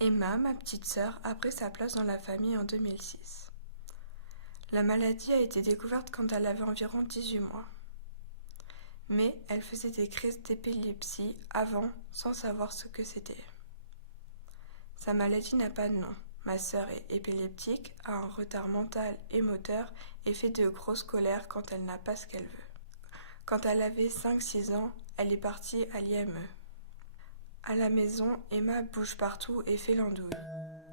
Emma, ma petite sœur, a pris sa place dans la famille en 2006. La maladie a été découverte quand elle avait environ 18 mois. Mais elle faisait des crises d'épilepsie avant, sans savoir ce que c'était. Sa maladie n'a pas de nom. Ma sœur est épileptique, a un retard mental et moteur et fait de grosses colères quand elle n'a pas ce qu'elle veut. Quand elle avait 5-6 ans, elle est partie à l'IME. À la maison, Emma bouge partout et fait l'andouille.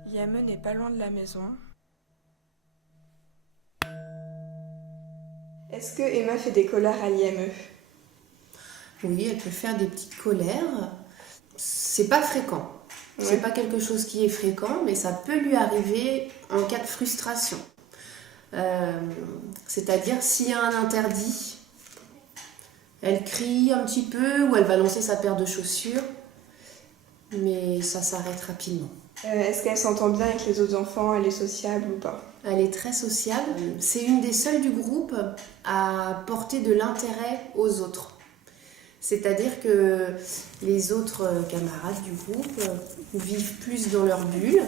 L'IME n'est pas loin de la maison. Est-ce que Emma fait des colères à l'IME? Oui, elle peut faire des petites colères. C'est pas fréquent. Ouais. C'est pas quelque chose qui est fréquent, mais ça peut lui arriver en cas de frustration. C'est-à-dire s'il y a un interdit, elle crie un petit peu ou elle va lancer sa paire de chaussures, mais ça s'arrête rapidement. Est-ce qu'elle s'entend bien avec les autres enfants? Elle est sociable ou pas? Elle est très sociable. C'est une des seules du groupe à porter de l'intérêt aux autres. C'est-à-dire que les autres camarades du groupe vivent plus dans leur bulle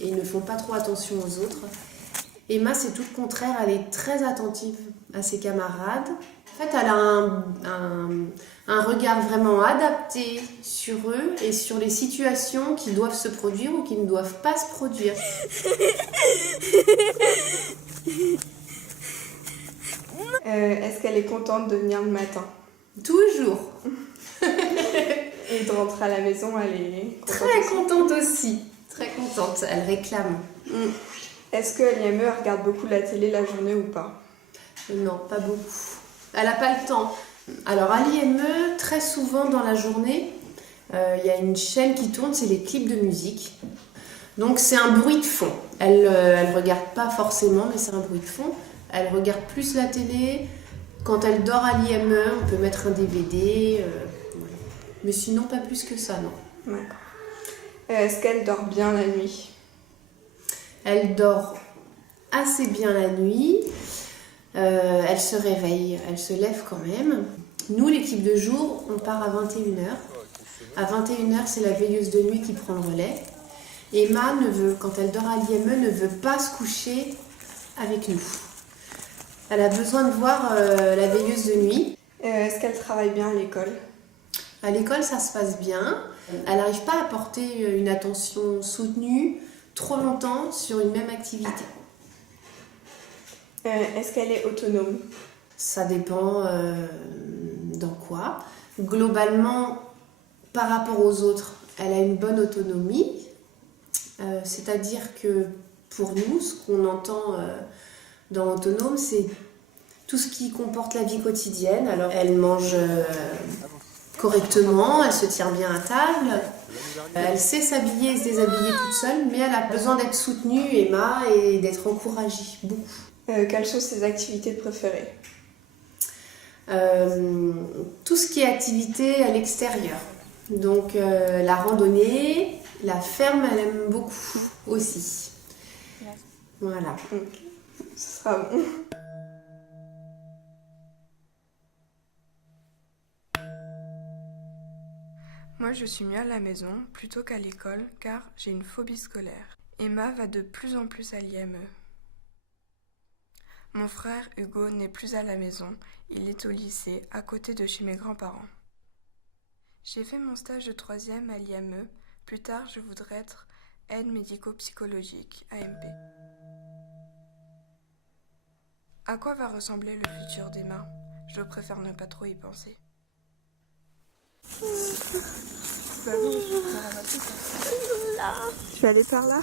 et ne font pas trop attention aux autres. Emma, c'est tout le contraire, elle est très attentive à ses camarades. En fait, elle a un regard vraiment adapté sur eux et sur les situations qui doivent se produire ou qui ne doivent pas se produire. Est-ce qu'elle est contente de venir le matin? Toujours. Et de rentrer à la maison, elle est contente très aussi. Contente aussi. Très contente, elle réclame. Est-ce que l'IME regarde beaucoup la télé la journée ou pas? Non, pas beaucoup. Elle n'a pas le temps. Alors à l'IME, très souvent dans la journée, il y a une chaîne qui tourne, c'est les clips de musique. Donc c'est un bruit de fond. Elle regarde pas forcément, mais c'est un bruit de fond. Elle regarde plus la télé. Quand elle dort à l'IME, on peut mettre un DVD. Voilà. Mais sinon, pas plus que ça, non. Ouais. Est-ce qu'elle dort bien la nuit? Elle dort assez bien la nuit. Elle se réveille, elle se lève quand même. Nous, l'équipe de jour, on part à 21h. À 21h, c'est la veilleuse de nuit qui prend le relais. Emma, quand elle dort à l'IME, ne veut pas se coucher avec nous. Elle a besoin de voir la veilleuse de nuit. Est-ce qu'elle travaille bien à l'école? À l'école, ça se passe bien. Elle n'arrive pas à porter une attention soutenue trop longtemps sur une même activité. Est-ce qu'elle est autonome? Ça dépend dans quoi. Globalement, par rapport aux autres, elle a une bonne autonomie. C'est-à-dire que pour nous, ce qu'on entend dans autonome, c'est tout ce qui comporte la vie quotidienne. Alors, elle mange correctement, elle se tient bien à table, elle sait s'habiller et se déshabiller toute seule, mais elle a besoin d'être soutenue, Emma, et d'être encouragée, beaucoup. Quelles sont ses activités préférées? Tout ce qui est activité à l'extérieur. Donc la randonnée, la ferme, elle aime beaucoup aussi. Voilà. Ce sera bon. Moi, je suis mieux à la maison plutôt qu'à l'école car j'ai une phobie scolaire. Emma va de plus en plus à l'IME. Mon frère Hugo n'est plus à la maison, il est au lycée, à côté de chez mes grands-parents. J'ai fait mon stage de 3e à l'IME, plus tard je voudrais être aide médico-psychologique, AMP. À quoi va ressembler le futur d'Emma? Je préfère ne pas trop y penser. Bah oui, tu vas aller par là.